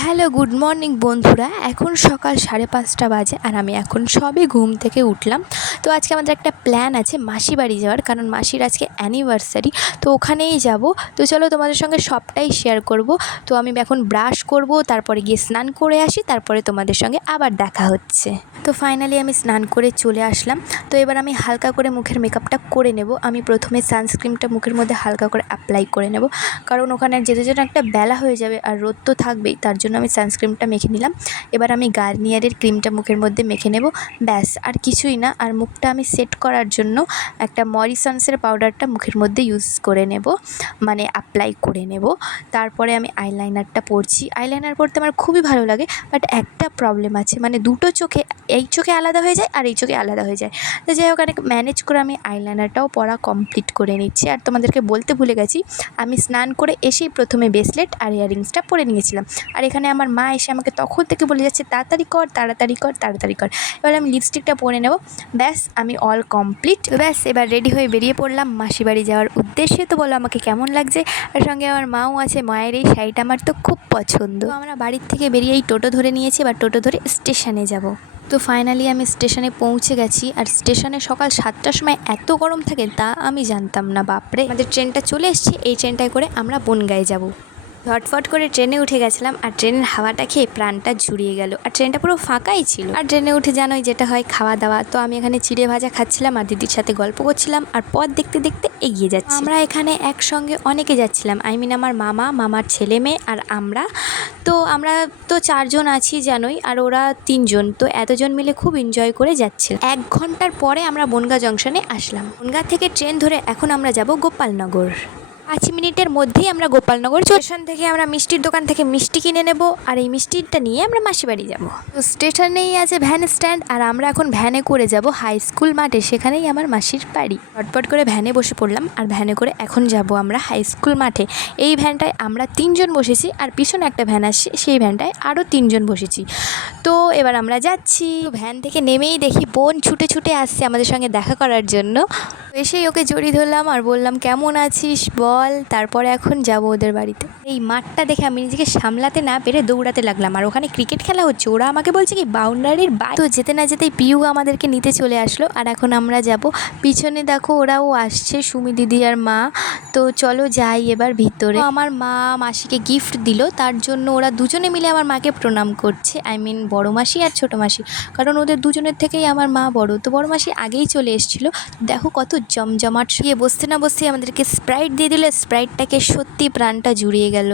Hello, good morning বন্ধুরা। এখন সকাল 5:30 বাজে আর আমি এখন সবে ঘুম থেকে উঠলাম। তো আজকে আমাদের একটা প্ল্যান আছে মাসি বাড়ি যাওয়ার, কারণ মাসির আজকে অ্যানিভার্সারি। তো ওখানেই যাব। তো চলো তোমাদের সঙ্গে সবটাই শেয়ার করব। তো আমি এখন ব্রাশ করব, তারপরে গিয়ে স্নান করে আসি, তারপরে তোমাদের সঙ্গে আবার দেখা হচ্ছে। তো ফাইনালি আমি স্নান করে চলে আসলাম। তো এবার আমি হালকা করে মুখের মেকআপটা করে নেব। আমি প্রথমে সানস্ক্রিনটা মুখের মধ্যে হালকা করে অ্যাপ্লাই করে নেব, কারণ ওখানে যেতে যেতে একটা বেলা হয়ে যাবে আর রোদ তো থাকবেই, তার জন্য আমি সানস্ক্রিনটা মেখে নিলাম। এবার আমি গার্নিয়ারের ক্রিমটা মুখের মধ্যে মেখে নেব, ব্যাস আর কিছুই না। আর মুখটা আমি সেট করার জন্য একটা মরিসন্সের পাউডারটা মুখের মধ্যে ইউজ করে নেব, মানে অ্যাপ্লাই করে নেব। তারপরে আমি আইলাইনারটা পরছি। আইলাইনার পরতে আমার খুবই ভালো লাগে, বাট একটা প্রবলেম আছে, মানে দুটো চোখে, এই চোখে আলাদা হয়ে যায় আর এই চোখে আলাদা হয়ে যায়। তো যাই হোক, অনেক ম্যানেজ করে আমি আইলাইনারটাও পরা কমপ্লিট করে নিচ্ছি। আর তোমাদেরকে বলতে ভুলে গেছি, আমি স্নান করে এসেই প্রথমে ব্রেসলেট আর ইয়াররিংসটা পরে নিয়েছিলাম। আর এখানে আমার মা এসে আমাকে তখন থেকে বলে যাচ্ছে তাড়াতাড়ি কর, তাড়াতাড়ি কর, তাড়াতাড়ি কর। এবার আমি লিপস্টিকটা পরে নেব, ব্যাস আমি অল কমপ্লিট। ব্যাস এবার রেডি হয়ে বেরিয়ে পড়লাম মাসি বাড়ি যাওয়ার উদ্দেশ্যে। তো বলো আমাকে কেমন লাগছে? আর সঙ্গে আমার মাও আছে। মায়ের এই শাড়িটা আমার তো খুব পছন্দ। তো আমরা বাড়ির থেকে বেরিয়েই টোটো ধরে নিয়েছি, এবার টোটো ধরে স্টেশনে যাব। তো ফাইনালি আমি স্টেশনে পৌঁছে গেছি। আর স্টেশনে সকাল 7টার সময় এত গরম থাকে তা আমি জানতাম না। বাপরে, আমাদের ট্রেনটা চলে এসেছে। এই ট্রেনটায় করে আমরা বনগাঁয়ে যাব। ঝটফট করে ট্রেনে উঠে গেছিলাম, আর ট্রেনের হাওয়াটা খেয়ে প্রাণটা জুড়িয়ে গেল। আর ট্রেনটা পুরো ফাঁকাই ছিল। আর ট্রেনে উঠে জানোই যেটা হয়, খাওয়া দাওয়া। তো আমি এখানে চিড়ে ভাজা খাচ্ছিলাম আর দিদির সাথে গল্প করছিলাম, আর পথ দেখতে দেখতে এগিয়ে যাচ্ছি। আমরা এখানে একসঙ্গে অনেকে যাচ্ছিলাম, আমার মামা, মামার ছেলে মেয়ে আর আমরা। তো আমরা তো 4 জন আছি জানোই, আর ওরা 3 জন। তো এতজন মিলে খুব এনজয় করে যাচ্ছিল। 1 ঘন্টার পরে আমরা বনগাঁ জংশনে আসলাম। বনগাঁ থেকে ট্রেন ধরে এখন আমরা যাব গোপালনগর। 5 মিনিটের মধ্যেই আমরা গোপালনগর স্টেশন থেকে আমরা মিষ্টির দোকান থেকে মিষ্টি কিনে নেব, আর এই মিষ্টিটা নিয়ে আমরা মাসি বাড়ি যাবো। তো স্টেশনেই আছে ভ্যান স্ট্যান্ড, আর আমরা এখন ভ্যানে করে যাব হাই স্কুল মাঠে, সেখানেই আমার মাসির বাড়ি। চটপট করে ভ্যানে বসে পড়লাম, আর ভ্যানে করে এখন যাব আমরা হাই স্কুল মাঠে। এই ভ্যানটায় আমরা 3 জন বসেছি, আর পিছনে একটা ভ্যান আসছে, সেই ভ্যানটায় আরও 3 জন বসেছি। তো এবার আমরা যাচ্ছি। ভ্যান থেকে নেমেই দেখি বোন ছুটে ছুটে আসছে আমাদের সঙ্গে দেখা করার জন্য। এসেই ওকে জড়িয়ে ধরলাম আর বললাম কেমন আছিস বল। তারপরে এখন যাব ওদের বাড়িতে। এই মাঠটা দেখে আমি নিজেকে সামলাতে না পেরে দৌড়াতে লাগলাম, আর ওখানে ক্রিকেট খেলা হচ্ছে। ওরা আমাকে বলছে কি বাউন্ডারির বাইরে। তো যেতে না যেতেই পিউ আমাদেরকে নিতে চলে আসলো, আর এখন আমরা যাব। পিছনে দেখো ওরাও আসছে, সুমি দিদি আর মা। তো চলো যাই এবার ভিতরে। আমার মা মাসিকে গিফট দিল, তার জন্য ওরা দুজনে মিলে আমার মাকে প্রণাম করছে। বড় মাসি আর ছোটো মাসি, কারণ ওদের দুজনের থেকেই আমার মা বড়। তো বড় মাসি আগেই চলে এসেছিলো। দেখো কত জমজমাট। গিয়ে বসতে না বসতে আমাদেরকে স্প্রাইট দিয়ে দিলে, স্প্রাইটটাকে সত্যি প্রাণটা জুড়িয়ে গেল।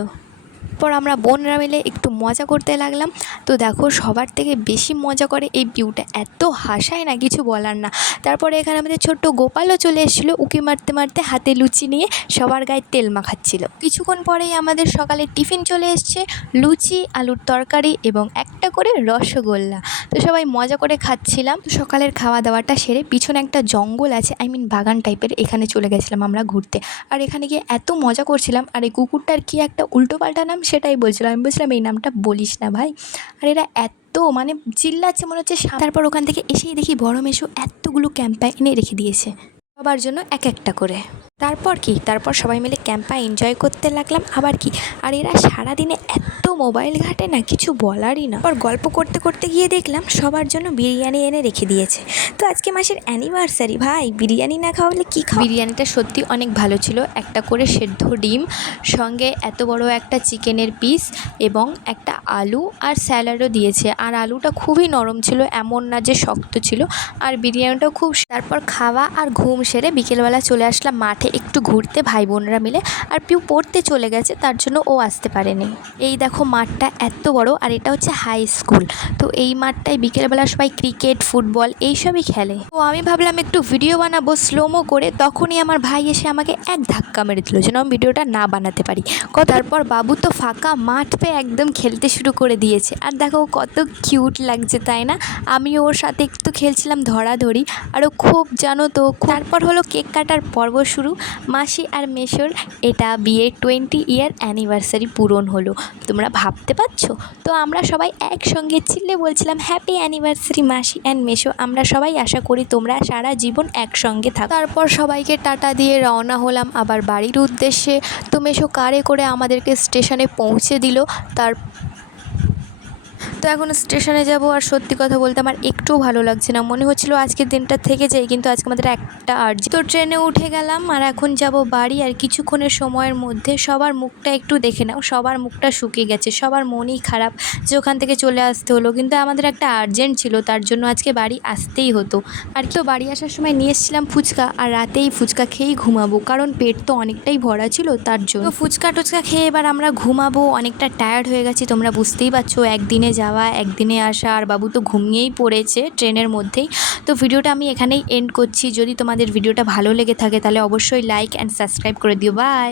পর আমরা বোনরা মিলে একটু মজা করতে লাগলাম। তো দেখো সবার থেকে বেশি মজা করে এই পিউটা, এত হাসায় না কিছু বলার না। তারপরে এখানে আমাদের ছোট্ট গোপালও চলে এসেছিলো, উকি মারতে মারতে হাতে লুচি নিয়ে সবার গায়ে তেল মাখাচ্ছিল। কিছুক্ষণ পরেই আমাদের সকালে টিফিন চলে এসছে, লুচি, আলুর তরকারি এবং একটা করে রসগোল্লা। তো সবাই মজা করে খাচ্ছিলাম। সকালের খাওয়া দাওয়াটা সেরে পিছনে একটা জঙ্গল আছে, বাগান টাইপের, এখানে চলে গেছিলাম আমরা ঘুরতে। আর এখানে গিয়ে এত মজা করছিলাম। আর এই কুকুরটার কি একটা উল্টোপাল্টা নাম, সেটাই বলছিলাম। আমি বলছিলাম এই নামটা বলিস না ভাই। আর এরা এত চিল্লাচ্ছে মনে হচ্ছে। তারপর ওখান থেকে এসেই দেখি বড় মেশো এতগুলো ক্যাম্পা এনে রেখে দিয়েছে সবার জন্য এক একটা করে। তারপর সবাই মিলে ক্যাম্পা এনজয় করতে লাগলাম। আবার কি, আর এরা সারাদিনে এত মোবাইল ঘাটে না, কিছু বলারই না। আর গল্প করতে করতে গিয়ে দেখলাম সবার জন্য বিরিয়ানি এনে রেখে দিয়েছে। তো আজকে মাসের অ্যানিভার্সারি, ভাই বিরিয়ানি না খাওয়ালে কী খাওয়া। বিরিয়ানিটা সত্যি অনেক ভালো ছিল। একটা করে সেদ্ধ ডিম, সঙ্গে এত বড় একটা চিকেনের পিস এবং একটা আলু আর স্যালাডও দিয়েছে। আর আলুটা খুবই নরম ছিল, এমন না যে শক্ত ছিল। আর বিরিয়ানিটাও খুব। তারপর খাওয়া আর ঘুম সেরে বিকেলবেলা চলে আসলাম মাঠে একটু ঘুরতে ভাই বোনরা মিলে। আর পিউ পড়তে চলে গেছে, তার জন্য ও আসতে পারেনি। এই দেখো মাঠটা এত বড়, আর এটা হচ্ছে হাই স্কুল। তো এই মাঠটায় বিকেলবেলা সবাই ক্রিকেট, ফুটবল এইসবই খেলে। তো আমি ভাবলাম একটু ভিডিও বানাবো স্লোমো করে, তখনই আমার ভাই এসে আমাকে এক ধাক্কা মেরে দিল যেন আমি ভিডিওটা না বানাতে পারি। তারপর বাবু তো ফাঁকা মাঠ পেয়ে একদম খেলতে শুরু করে দিয়েছে। আর দেখো কত কিউট লাগছে তাই না? আমি ওর সাথে একটু খেলছিলাম ধরাধরি, আরও খুব জানো তো। তারপর হলো কেক কাটার পর্ব শুরু। মাসি আর মেশোর এটা বিয়ের 20 ইয়ার অ্যানিভার্সারি পূরণ হলো, তোমরা ভাবতে পারছো? তো আমরা সবাই একসঙ্গে চিল্লে বলছিলাম হ্যাপি অ্যানিভার্সারি মাসি অ্যান্ড মেশো। আমরা সবাই আশা করি তোমরা সারা জীবন একসঙ্গে থাকো। তারপর সবাইকে টাটা দিয়ে রওনা হলাম আবার বাড়ির উদ্দেশ্যে। তো মেশো কারে করে আমাদেরকে স্টেশনে পৌঁছে দিল। তো এখন স্টেশনে যাব, আর সত্যি কথা বলতে আমার একটুও ভালো লাগছে না, মনে হচ্ছিল আজকের দিনটা থেকে যাই, কিন্তু আজকে আমাদের একটা আর্জেন্ট। তো ট্রেনে উঠে গেলাম আর এখন যাব বাড়ি। আর কিছুক্ষণের সময়ের মধ্যে সবার মুখটা একটু দেখে নাও, সবার মুখটা শুকিয়ে গেছে, সবার মনই খারাপ যে ওখান থেকে চলে আসতে হলো, কিন্তু আমাদের একটা আর্জেন্ট ছিল, তার জন্য আজকে বাড়ি আসতেই হতো। আর কেউ বাড়ি আসার সময় নিয়ে এসেছিলাম ফুচকা, আর রাতেই ফুচকা খেয়েই ঘুমাবো, কারণ পেট তো অনেকটাই ভরা ছিল তার জন্য। তো ফুচকা টুচকা খেয়ে এবার আমরা ঘুমাবো, অনেকটা টায়ার্ড হয়ে গেছি, তোমরা বুঝতেই পারছো, একদিনে যাওয়া একদিনে আসা, আর বাবু তো ঘুমিয়েই পড়েছে ট্রেনের মধ্যেই। তো ভিডিওটা আমি এখানেই এন্ড করছি। যদি তোমাদের ভিডিওটা ভালো লেগে থাকে তাহলে অবশ্যই লাইক অ্যান্ড সাবস্ক্রাইব করে দিও। বাই।